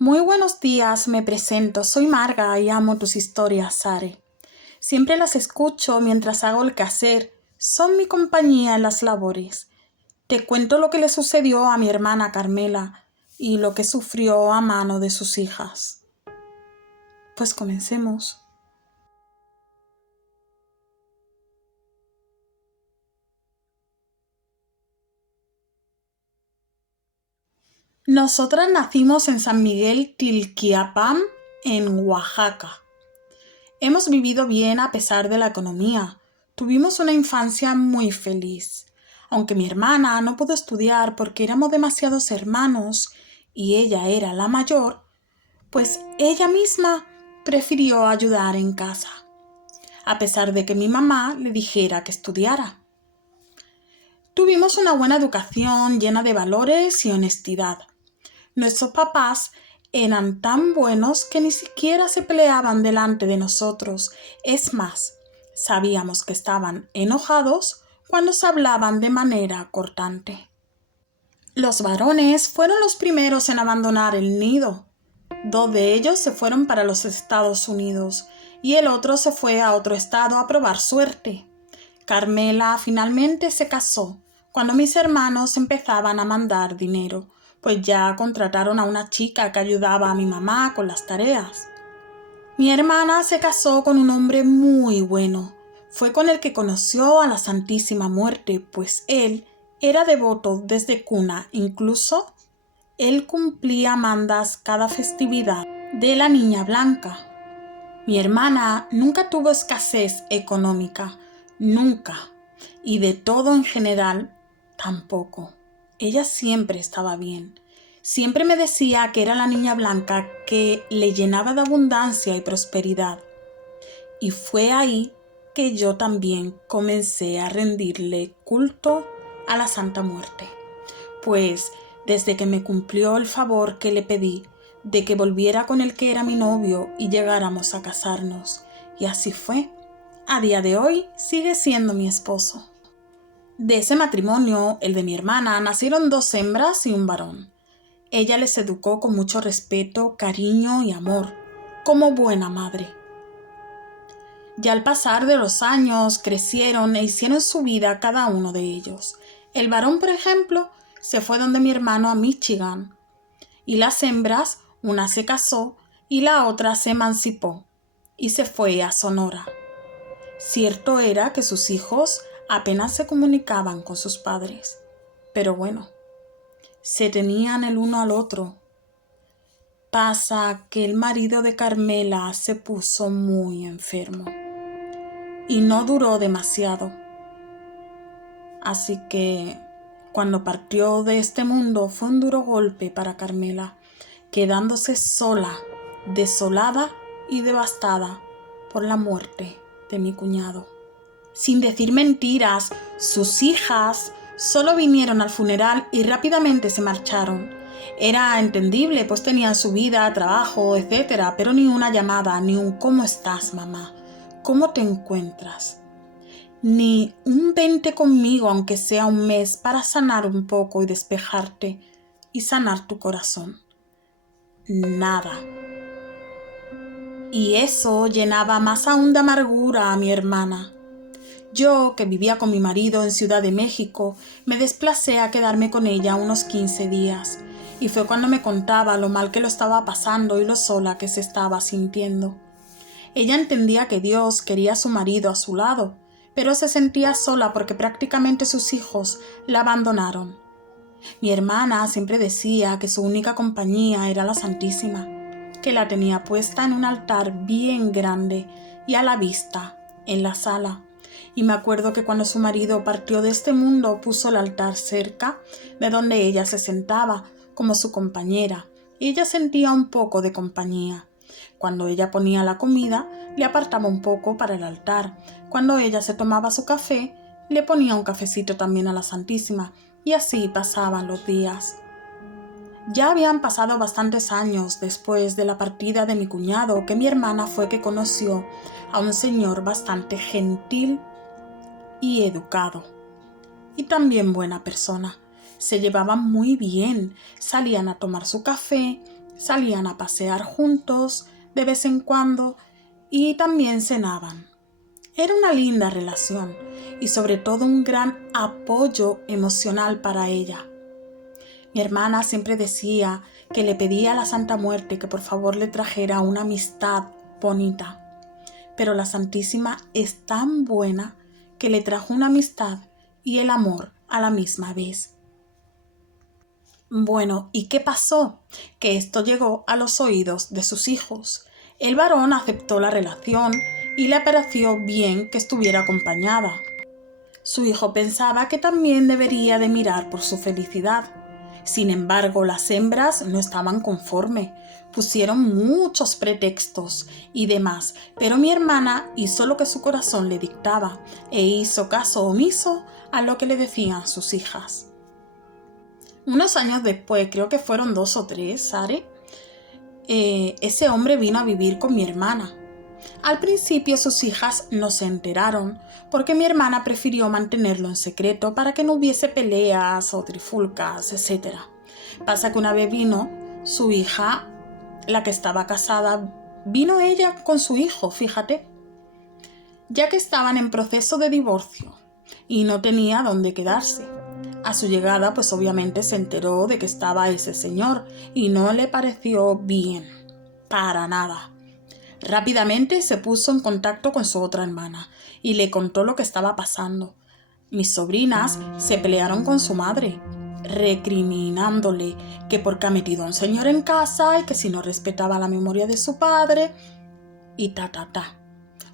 Muy buenos días, me presento, soy Marga y amo tus historias, Sare. Siempre las escucho mientras hago el quehacer, son mi compañía en las labores. Te cuento lo que le sucedió a mi hermana Carmela y lo que sufrió a mano de sus hijas. Pues comencemos. Nosotras nacimos en San Miguel Tilquiapam, en Oaxaca. Hemos vivido bien a pesar de la economía. Tuvimos una infancia muy feliz. Aunque mi hermana no pudo estudiar porque éramos demasiados hermanos y ella era la mayor, pues ella misma prefirió ayudar en casa, a pesar de que mi mamá le dijera que estudiara. Tuvimos una buena educación llena de valores y honestidad. Nuestros papás eran tan buenos que ni siquiera se peleaban delante de nosotros. Es más, sabíamos que estaban enojados cuando se hablaban de manera cortante. Los varones fueron los primeros en abandonar el nido. 2 de ellos se fueron para los Estados Unidos y el otro se fue a otro estado a probar suerte. Carmela finalmente se casó cuando mis hermanos empezaban a mandar dinero, pues ya contrataron a una chica que ayudaba a mi mamá con las tareas. Mi hermana se casó con un hombre muy bueno. Fue con el que conoció a la Santísima Muerte, pues él era devoto desde cuna. Incluso él cumplía mandas cada festividad de la Niña Blanca. Mi hermana nunca tuvo escasez económica, nunca, y de todo en general tampoco. Ella siempre estaba bien. Siempre me decía que era la Niña Blanca que le llenaba de abundancia y prosperidad. Y fue ahí que yo también comencé a rendirle culto a la Santa Muerte. Pues desde que me cumplió el favor que le pedí de que volviera con el que era mi novio y llegáramos a casarnos. Y así fue. A día de hoy sigue siendo mi esposo. De ese matrimonio, el de mi hermana, nacieron 2 hembras y un varón. Ella les educó con mucho respeto, cariño y amor, como buena madre. Ya al pasar de los años crecieron e hicieron su vida cada uno de ellos. El varón, por ejemplo, se fue donde mi hermano a Michigan, y las hembras, una se casó y la otra se emancipó y se fue a Sonora. Cierto era que sus hijos apenas se comunicaban con sus padres, pero bueno, se tenían el uno al otro. Pasa que el marido de Carmela se puso muy enfermo y no duró demasiado. Así que cuando partió de este mundo fue un duro golpe para Carmela, quedándose sola, desolada y devastada por la muerte de mi cuñado. Sin decir mentiras, sus hijas solo vinieron al funeral y rápidamente se marcharon. Era entendible, pues tenían su vida, trabajo, etc., pero ni una llamada, ni un ¿cómo estás, mamá? ¿Cómo te encuentras? Ni un vente conmigo, aunque sea un mes, para sanar un poco y despejarte y sanar tu corazón. Nada. Y eso llenaba más aún de amargura a mi hermana. Yo, que vivía con mi marido en Ciudad de México, me desplacé a quedarme con ella unos 15 días, y fue cuando me contaba lo mal que lo estaba pasando y lo sola que se estaba sintiendo. Ella entendía que Dios quería a su marido a su lado, pero se sentía sola porque prácticamente sus hijos la abandonaron. Mi hermana siempre decía que su única compañía era la Santísima, que la tenía puesta en un altar bien grande y a la vista, en la sala. Y me acuerdo que cuando su marido partió de este mundo puso el altar cerca de donde ella se sentaba como su compañera, y ella sentía un poco de compañía. Cuando ella ponía la comida, le apartaba un poco para el altar. Cuando ella se tomaba su café, le ponía un cafecito también a la Santísima, y así pasaban los días. Ya habían pasado bastantes años después de la partida de mi cuñado que mi hermana fue que conoció a un señor bastante gentil y educado, y también buena persona. Se llevaban muy bien, salían a tomar su café, Salían a pasear juntos de vez en cuando y también cenaban. Era una linda relación y sobre todo un gran apoyo emocional para ella. Mi hermana siempre decía que le pedía a la Santa Muerte que por favor le trajera una amistad bonita. Pero la Santísima es tan buena que le trajo una amistad y el amor a la misma vez. Bueno, ¿y qué pasó? Que esto llegó a los oídos de sus hijos. El varón aceptó la relación y le pareció bien que estuviera acompañada. Su hijo pensaba que también debería de mirar por su felicidad. Sin embargo, las hembras no estaban conforme. Pusieron muchos pretextos y demás, pero mi hermana hizo lo que su corazón le dictaba e hizo caso omiso a lo que le decían sus hijas. Unos años después, creo que fueron 2 o 3, ¿sabes? Ese hombre vino a vivir con mi hermana. Al principio sus hijas no se enteraron porque mi hermana prefirió mantenerlo en secreto para que no hubiese peleas o trifulcas, etc. Pasa que una vez vino su hija, la que estaba casada, vino ella con su hijo, fíjate, ya que estaban en proceso de divorcio y no tenía dónde quedarse. A su llegada, pues obviamente se enteró de que estaba ese señor y no le pareció bien, para nada. Rápidamente se puso en contacto con su otra hermana y le contó lo que estaba pasando. Mis sobrinas se pelearon con su madre, recriminándole que porque ha metido a un señor en casa y que si no respetaba la memoria de su padre y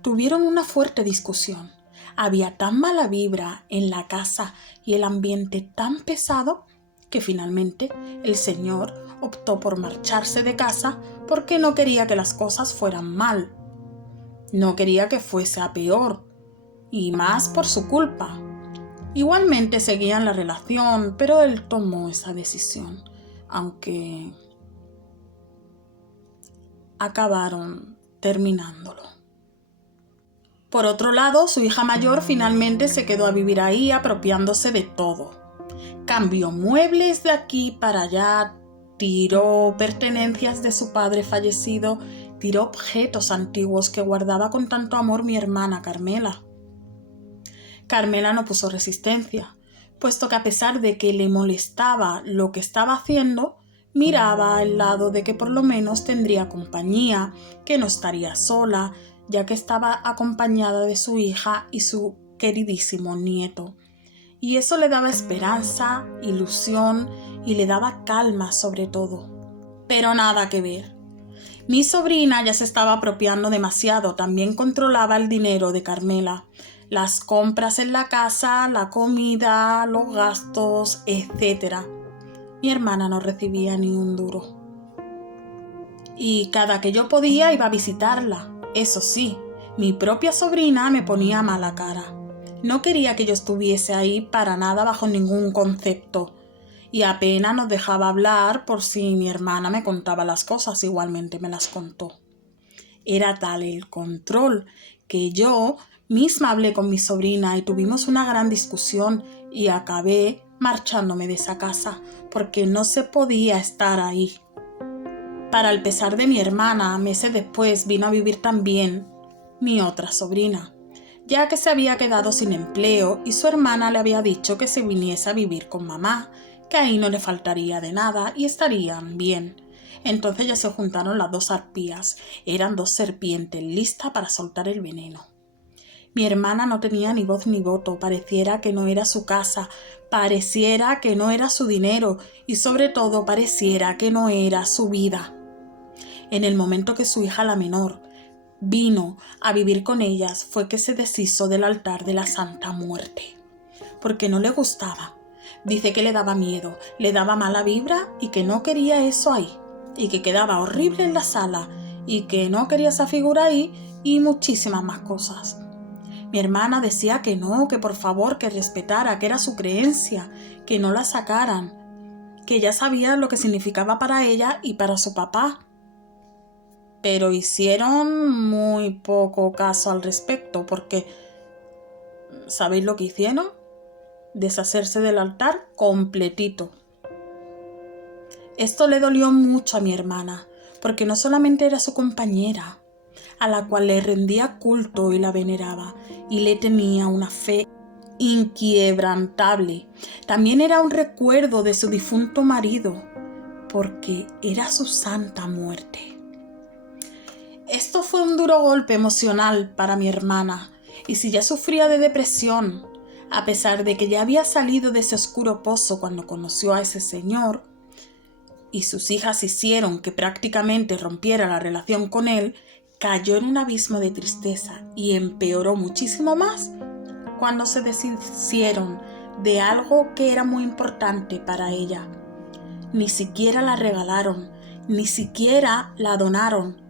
Tuvieron una fuerte discusión. Había tan mala vibra en la casa y el ambiente tan pesado que finalmente el señor optó por marcharse de casa porque no quería que las cosas fueran mal. No quería que fuese a peor, y más por su culpa. Igualmente seguían la relación, pero él tomó esa decisión, aunque acabaron terminándolo. Por otro lado, su hija mayor finalmente se quedó a vivir ahí apropiándose de todo. Cambió muebles de aquí para allá, tiró pertenencias de su padre fallecido, tiró objetos antiguos que guardaba con tanto amor mi hermana Carmela. Carmela no puso resistencia, puesto que a pesar de que le molestaba lo que estaba haciendo, miraba al lado de que por lo menos tendría compañía, que no estaría sola, ya que estaba acompañada de su hija y su queridísimo nieto. Y eso le daba esperanza, ilusión y le daba calma sobre todo. Pero nada que ver. Mi sobrina ya se estaba apropiando demasiado, también controlaba el dinero de Carmela, las compras en la casa, la comida, los gastos, etc. Mi hermana no recibía ni un duro. Y cada que yo podía iba a visitarla. Eso sí, mi propia sobrina me ponía mala cara. No quería que yo estuviese ahí para nada bajo ningún concepto. Y apenas nos dejaba hablar por si mi hermana me contaba las cosas, igualmente me las contó. Era tal el control que yo misma hablé con mi sobrina y tuvimos una gran discusión y acabé marchándome de esa casa porque no se podía estar ahí. Para el pesar de mi hermana, meses después vino a vivir también mi otra sobrina, ya que se había quedado sin empleo y su hermana le había dicho que se viniese a vivir con mamá, que ahí no le faltaría de nada y estarían bien. Entonces ya se juntaron las 2 arpías, eran 2 serpientes listas para soltar el veneno. Mi hermana no tenía ni voz ni voto, pareciera que no era su casa, pareciera que no era su dinero y sobre todo pareciera que no era su vida. En el momento que su hija la menor vino a vivir con ellas fue que se deshizo del altar de la Santa Muerte, porque no le gustaba. Dice que le daba miedo, le daba mala vibra y que no quería eso ahí, y que quedaba horrible en la sala, y que no quería esa figura ahí y muchísimas más cosas. Mi hermana decía que no, que por favor, que respetara, que era su creencia, que no la sacaran, que ya sabía lo que significaba para ella y para su papá. Pero hicieron muy poco caso al respecto, porque ¿sabéis lo que hicieron? Deshacerse del altar completito. Esto le dolió mucho a mi hermana, porque no solamente era su compañera, a la cual le rendía culto y la veneraba, y le tenía una fe inquebrantable, también era un recuerdo de su difunto marido, porque era su santa muerte. Esto fue un duro golpe emocional para mi hermana, y si ya sufría de depresión, a pesar de que ya había salido de ese oscuro pozo cuando conoció a ese señor, y sus hijas hicieron que prácticamente rompiera la relación con él, cayó en un abismo de tristeza y empeoró muchísimo más cuando se deshicieron de algo que era muy importante para ella. Ni siquiera la regalaron, ni siquiera la donaron,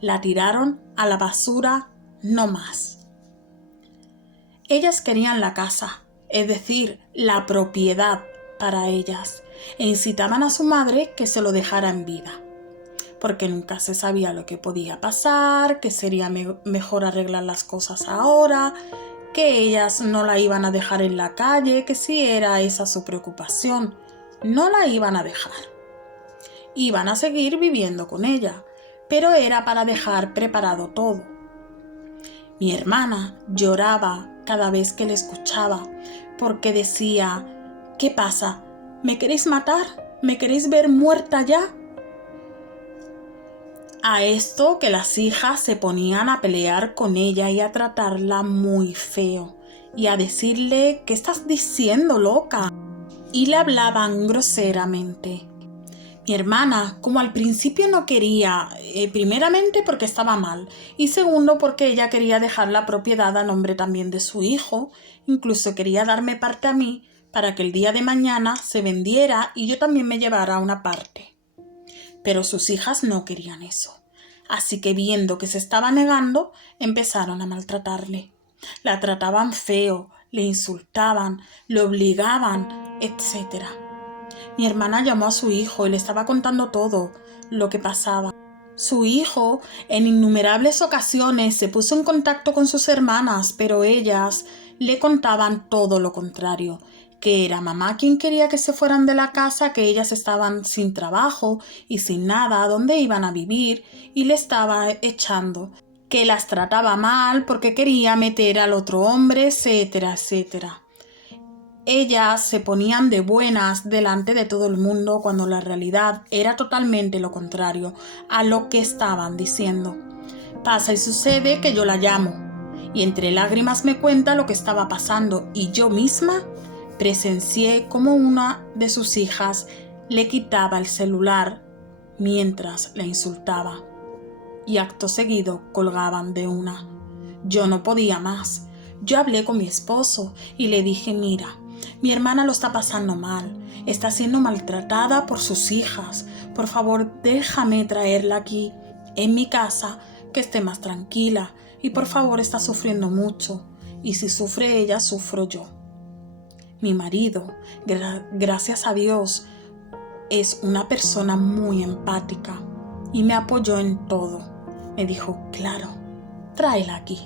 la tiraron a la basura, no más. Ellas querían la casa, es decir, la propiedad para ellas, e incitaban a su madre que se lo dejara en vida, porque nunca se sabía lo que podía pasar, que sería mejor arreglar las cosas ahora, que ellas no la iban a dejar en la calle, que si era esa su preocupación, no la iban a dejar. Iban a seguir viviendo con ella, pero era para dejar preparado todo. Mi hermana lloraba cada vez que le escuchaba, porque decía: ¿qué pasa? ¿Me queréis matar? ¿Me queréis ver muerta ya? A esto que las hijas se ponían a pelear con ella y a tratarla muy feo, y a decirle: ¿qué estás diciendo, loca? Y le hablaban groseramente. Mi hermana, como al principio no quería, primeramente porque estaba mal, y segundo porque ella quería dejar la propiedad a nombre también de su hijo, incluso quería darme parte a mí para que el día de mañana se vendiera y yo también me llevara una parte. Pero sus hijas no querían eso, así que viendo que se estaba negando, empezaron a maltratarle. La trataban feo, le insultaban, le obligaban, etc. Mi hermana llamó a su hijo y le estaba contando todo lo que pasaba. Su hijo en innumerables ocasiones se puso en contacto con sus hermanas, pero ellas le contaban todo lo contrario, que era mamá quien quería que se fueran de la casa, que ellas estaban sin trabajo y sin nada, dónde iban a vivir, y le estaba echando, que las trataba mal porque quería meter al otro hombre, etcétera, etcétera. Ellas se ponían de buenas delante de todo el mundo cuando la realidad era totalmente lo contrario a lo que estaban diciendo. Pasa y sucede que yo la llamo y entre lágrimas me cuenta lo que estaba pasando, y yo misma presencié cómo una de sus hijas le quitaba el celular mientras la insultaba y acto seguido colgaban de una. Yo no podía más. Yo hablé con mi esposo y le dije: mira, mi hermana lo está pasando mal, está siendo maltratada por sus hijas, por favor déjame traerla aquí en mi casa, que esté más tranquila, y por favor está sufriendo mucho, y si sufre ella, sufro yo. Mi marido, gracias a Dios, es una persona muy empática y me apoyó en todo. Me dijo: claro, tráela aquí.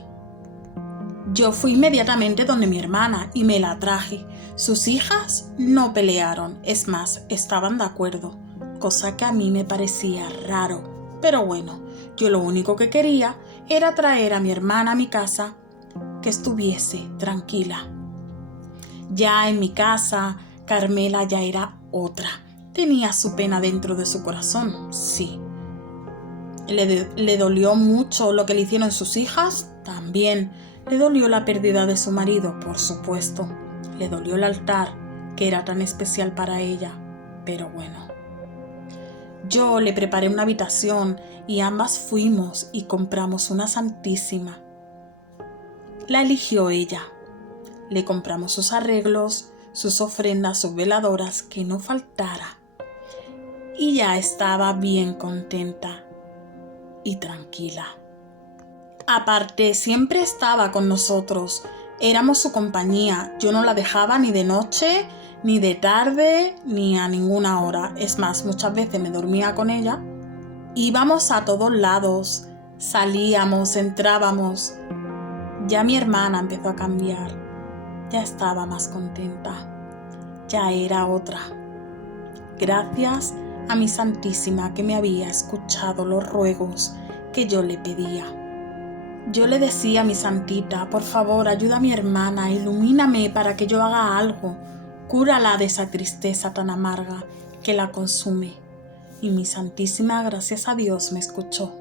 Yo fui inmediatamente donde mi hermana y me la traje. Sus hijas no pelearon, es más, estaban de acuerdo, cosa que a mí me parecía raro. Pero bueno, yo lo único que quería era traer a mi hermana a mi casa, que estuviese tranquila. Ya en mi casa, Carmela ya era otra. Tenía su pena dentro de su corazón, sí. Le dolió mucho lo que le hicieron sus hijas, también. Le dolió la pérdida de su marido, por supuesto. Le dolió el altar, que era tan especial para ella. Pero bueno. Yo le preparé una habitación y ambas fuimos y compramos una santísima. La eligió ella. Le compramos sus arreglos, sus ofrendas, sus veladoras, que no faltara. Y ya estaba bien contenta y tranquila. Aparte, siempre estaba con nosotros. Éramos su compañía. Yo no la dejaba ni de noche, ni de tarde, ni a ninguna hora. Es más, muchas veces me dormía con ella. Íbamos a todos lados. Salíamos, entrábamos. Ya mi hermana empezó a cambiar. Ya estaba más contenta. Ya era otra. Gracias a mi Santísima que me había escuchado los ruegos que yo le pedía. Yo le decía a mi Santita, por favor, ayuda a mi hermana, ilumíname para que yo haga algo, cúrala de esa tristeza tan amarga que la consume. Y mi Santísima, gracias a Dios, me escuchó.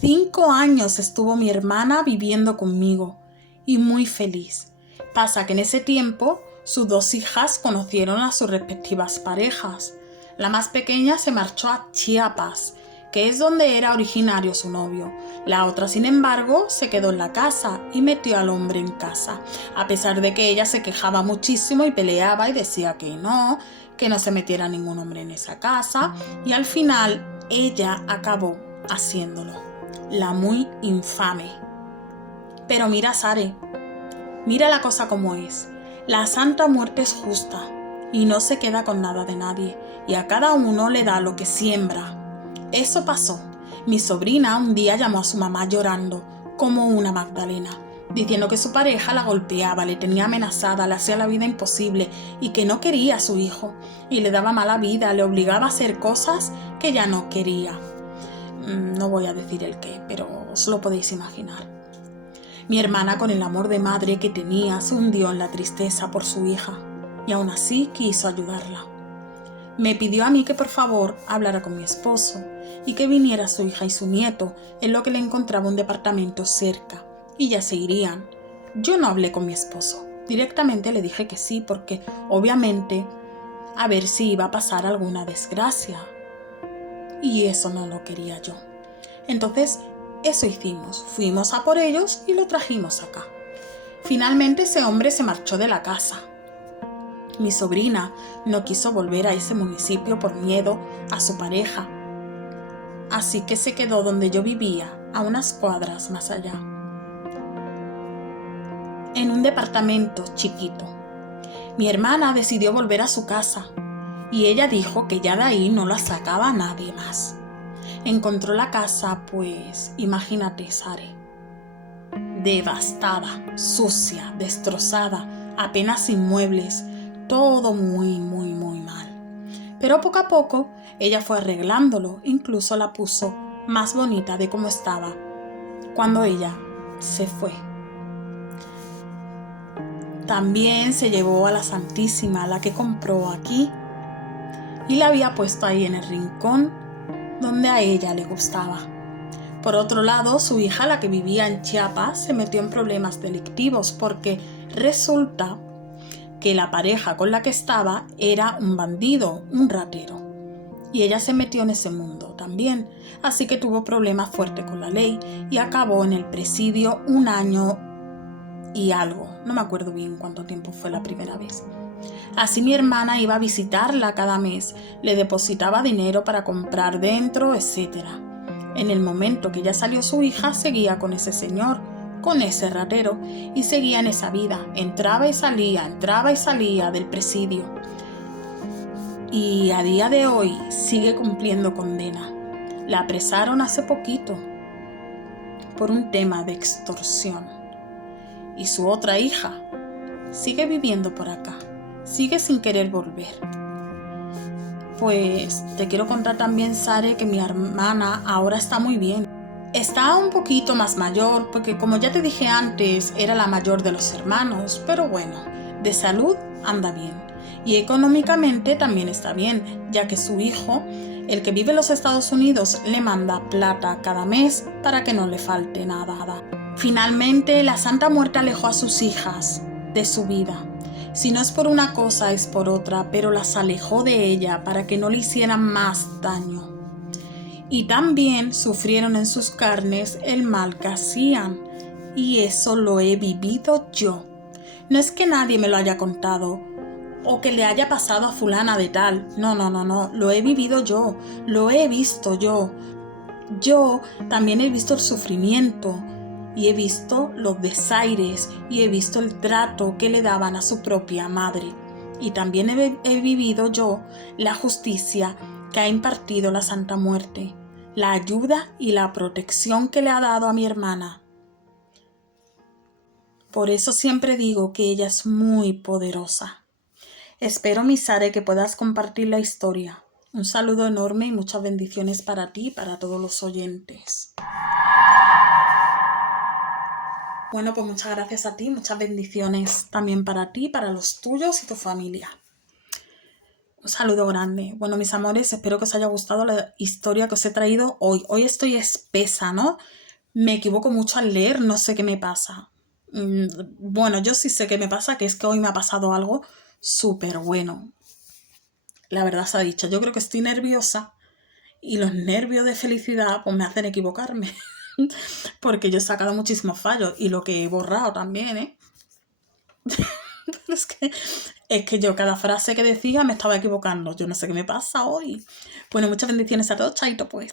5 años estuvo mi hermana viviendo conmigo y muy feliz. Pasa que en ese tiempo sus 2 hijas conocieron a sus respectivas parejas. La más pequeña se marchó a Chiapas, que es donde era originario su novio. La otra, sin embargo, se quedó en la casa y metió al hombre en casa, a pesar de que ella se quejaba muchísimo y peleaba y decía que no se metiera ningún hombre en esa casa, y al final ella acabó haciéndolo. La muy infame. Pero mira, Sare, mira la cosa como es. La Santa Muerte es justa y no se queda con nada de nadie, y a cada uno le da lo que siembra. Eso pasó. Mi sobrina un día llamó a su mamá llorando, como una Magdalena, diciendo que su pareja la golpeaba, le tenía amenazada, le hacía la vida imposible y que no quería a su hijo, y le daba mala vida, le obligaba a hacer cosas que ya no quería. No voy a decir el qué, pero os lo podéis imaginar. Mi hermana, con el amor de madre que tenía, se hundió en la tristeza por su hija, y aún así quiso ayudarla. Me pidió a mí que por favor hablara con mi esposo y que viniera su hija y su nieto, en lo que le encontraba un departamento cerca, y ya se irían. Yo no hablé con mi esposo, directamente le dije que sí, porque obviamente a ver si iba a pasar alguna desgracia, y eso no lo quería yo. Entonces eso hicimos, fuimos a por ellos y lo trajimos acá. Finalmente ese hombre se marchó de la casa. Mi sobrina no quiso volver a ese municipio por miedo a su pareja, así que se quedó donde yo vivía, a unas cuadras más allá, en un departamento chiquito. Mi hermana decidió volver a su casa y ella dijo que ya de ahí no la sacaba nadie más. Encontró la casa, pues, imagínate, Sare, devastada, sucia, destrozada, apenas sin muebles, todo muy mal. Pero poco a poco ella fue arreglándolo, incluso la puso más bonita de como estaba cuando ella se fue. También se llevó a la Santísima, la que compró aquí, y la había puesto ahí en el rincón donde a ella le gustaba. Por otro lado, su hija, la que vivía en Chiapas, se metió en problemas delictivos porque resulta que la pareja con la que estaba era un bandido, un ratero. Y ella se metió en ese mundo también, así que tuvo problemas fuertes con la ley y acabó en el presidio 1 año y algo. No me acuerdo bien cuánto tiempo fue la primera vez. Así mi hermana iba a visitarla cada mes, le depositaba dinero para comprar dentro, etc. En el momento que ya salió su hija, seguía con ese señor, con ese ratero, y seguía en esa vida. Entraba y salía del presidio. Y a día de hoy sigue cumpliendo condena. La apresaron hace poquito por un tema de extorsión. Y su otra hija sigue viviendo por acá, sigue sin querer volver. Pues te quiero contar también, Sare, que mi hermana ahora está muy bien. Está un poquito más mayor, porque como ya te dije antes, era la mayor de los hermanos, pero bueno, de salud anda bien. Y económicamente también está bien, ya que su hijo, el que vive en los Estados Unidos, le manda plata cada mes para que no le falte nada. Finalmente, la Santa Muerte alejó a sus hijas de su vida. Si no es por una cosa, es por otra, pero las alejó de ella para que no le hicieran más daño. Y también sufrieron en sus carnes el mal que hacían. Y eso lo he vivido yo. No es que nadie me lo haya contado o que le haya pasado a fulana de tal. No, lo he vivido yo, lo he visto yo. Yo también he visto el sufrimiento y he visto los desaires y he visto el trato que le daban a su propia madre. Y también he vivido yo la justicia que ha impartido la Santa Muerte, la ayuda y la protección que le ha dado a mi hermana. Por eso siempre digo que ella es muy poderosa. Espero, mi Sare, que puedas compartir la historia Un saludo enorme y muchas bendiciones para ti y para todos los oyentes. Bueno, pues muchas gracias a ti, muchas bendiciones también para ti, para los tuyos y tu familia. Un saludo grande. Bueno, mis amores, espero que os haya gustado la historia que os he traído hoy. Hoy estoy espesa, ¿no? Me equivoco mucho al leer, no sé qué me pasa. Bueno, yo sí sé qué me pasa, que es que hoy me ha pasado algo súper bueno. La verdad se ha dicho, yo creo que estoy nerviosa y los nervios de felicidad pues me hacen equivocarme. Porque yo he sacado muchísimos fallos y lo que he borrado también, ¿eh? Es que yo cada frase que decía me estaba equivocando. Yo no sé qué me pasa hoy. Bueno, muchas bendiciones a todos, chaito pues.